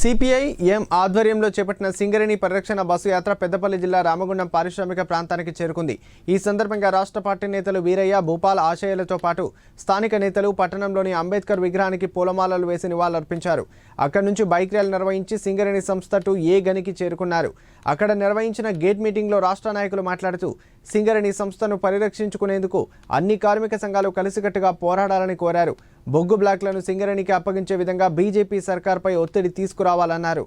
CPI ఎం ఆధ్వర్యంలో చేపట్టిన సింగరేణి పరిరక్షణ బస్సు యాత్ర పెద్దపల్లి జిల్లా రామగుండం పారిశ్రామిక ప్రాంతానికి చేరుకుంది. ఈ సందర్భంగా రాష్ట్ర పార్టీ నేతలు వీరయ్య, భూపాల్ ఆశయాలతో పాటు స్థానిక నేతలు పట్టణంలోని అంబేద్కర్ విగ్రహానికి పూలమాలలు వేసి నివాళులర్పించారు. అక్కడి నుంచి బైక్ ర్యాలీ నిర్వహించి సింగరేణి సంస్థ 2A గనికి చేరుకున్నారు. అక్కడ నిర్వహించిన గేట్ మీటింగ్లో రాష్ట్ర నాయకులు మాట్లాడుతూ సింగరేణి సంస్థను పరిరక్షించుకునేందుకు అన్ని కార్మిక సంఘాలు కలిసికట్టుగా పోరాడాలని కోరారు. బొగ్గు బ్లాక్లను సింగరేణికి అప్పగించే విధంగా బీజేపీ సర్కార్పై ఒత్తిడి తీసుకురావాలన్నారు.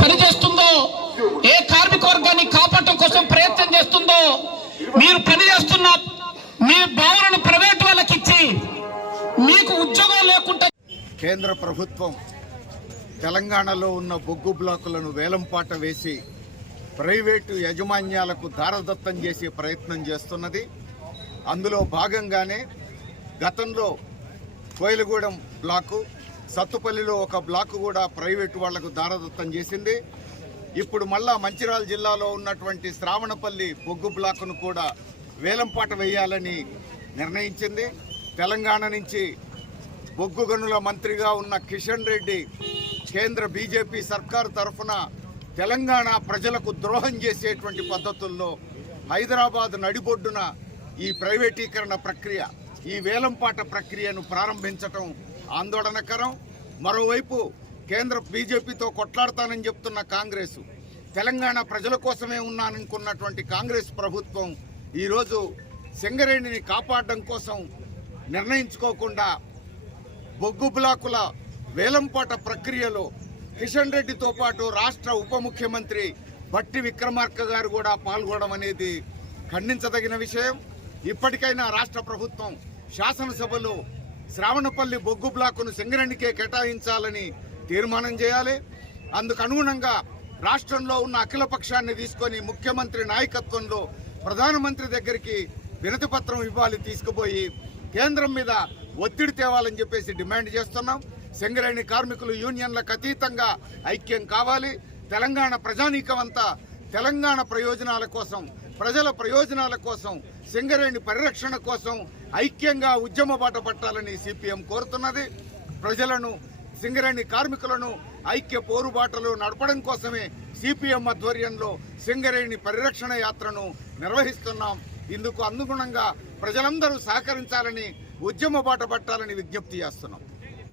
పనిచేస్తుందో ఏ కార్మిక వర్గాన్ని కాపాడటం కోసం ప్రయత్నం చేస్తుందో మీరు పనిచేస్తున్న మీ భావనను ప్రైవేట్ వాళ్ళకి ఇచ్చి మీకు ఉద్యోగం లేకుండా కేంద్ర ప్రభుత్వం తెలంగాణలో ఉన్న బొగ్గు బ్లాకులను వేలంపాట వేసి ప్రైవేటు యాజమాన్యాలకు దారదత్తం చేసే ప్రయత్నం చేస్తున్నది. అందులో భాగంగానే గతంలో కోయిలగూడెం బ్లాకు, సత్తుపల్లిలో ఒక బ్లాకు కూడా ప్రైవేటు వాళ్లకు దారదత్తం చేసింది. ఇప్పుడు మళ్ళా మంచిర్యాల జిల్లాలో ఉన్నటువంటి శ్రావణపల్లి బొగ్గు బ్లాకును కూడా వేలంపాట వేయాలని నిర్ణయించింది. తెలంగాణ నుంచి బొగ్గు గనుల మంత్రిగా ఉన్న కిషన్ రెడ్డి కేంద్ర బీజేపీ సర్కారు తరఫున తెలంగాణ ప్రజలకు ద్రోహం చేసేటువంటి పద్ధతుల్లో హైదరాబాద్ నడిబొడ్డున ఈ ప్రైవేటీకరణ ప్రక్రియ, ఈ వేలంపాట ప్రక్రియను ప్రారంభించటం ఆందోళనకరం. మరోవైపు కేంద్ర బీజేపీతో కొట్లాడతానని చెప్తున్న కాంగ్రెస్, తెలంగాణ ప్రజల కోసమే ఉన్నాననుకున్నటువంటి కాంగ్రెస్ ప్రభుత్వం ఈరోజు సింగరేణిని కాపాడడం కోసం నిర్ణయించుకోకుండా బొగ్గు బ్లాకుల వేలంపాట ప్రక్రియలో కిషన్ రెడ్డితో పాటు రాష్ట్ర ఉప ముఖ్యమంత్రి భట్టి విక్రమార్క గారు కూడా పాల్గొనడం అనేది ఖండించదగిన విషయం. ఇప్పటికైనా రాష్ట్ర ప్రభుత్వం శాసనసభలో శ్రావణపల్లి బొగ్గు బ్లాకును సింగరేణికే కేటాయించాలని తీర్మానం చేయాలి. అందుకు అనుగుణంగా రాష్ట్రంలో ఉన్న అఖిల పక్షాన్ని తీసుకొని ముఖ్యమంత్రి నాయకత్వంలో ప్రధానమంత్రి దగ్గరికి వినతి పత్రం ఇవ్వాలి, తీసుకుపోయి కేంద్రం మీద ఒత్తిడి తేవాలని చెప్పేసి డిమాండ్ చేస్తున్నాం. సింగరేణి కార్మికులు యూనియన్లకు అతీతంగా ఐక్యం కావాలి. తెలంగాణ ప్రజానీకం అంతా తెలంగాణ ప్రయోజనాల కోసం, ప్రజల ప్రయోజనాల కోసం, సింగరేణి పరిరక్షణ కోసం ఐక్యంగా ఉద్యమ బాట పట్టాలని సిపిఎం కోరుతున్నది. ప్రజలను, సింగరేణి కార్మికులను ఐక్య పోరుబాటలు నడపడం కోసమే సిపిఎం ఆధ్వర్యంలో సింగరేణి పరిరక్షణ యాత్రను నిర్వహిస్తున్నాం. ఇందుకు అనుగుణంగా ప్రజలందరూ సహకరించాలని, ఉద్యమ బాట పట్టాలని విజ్ఞప్తి చేస్తున్నాం.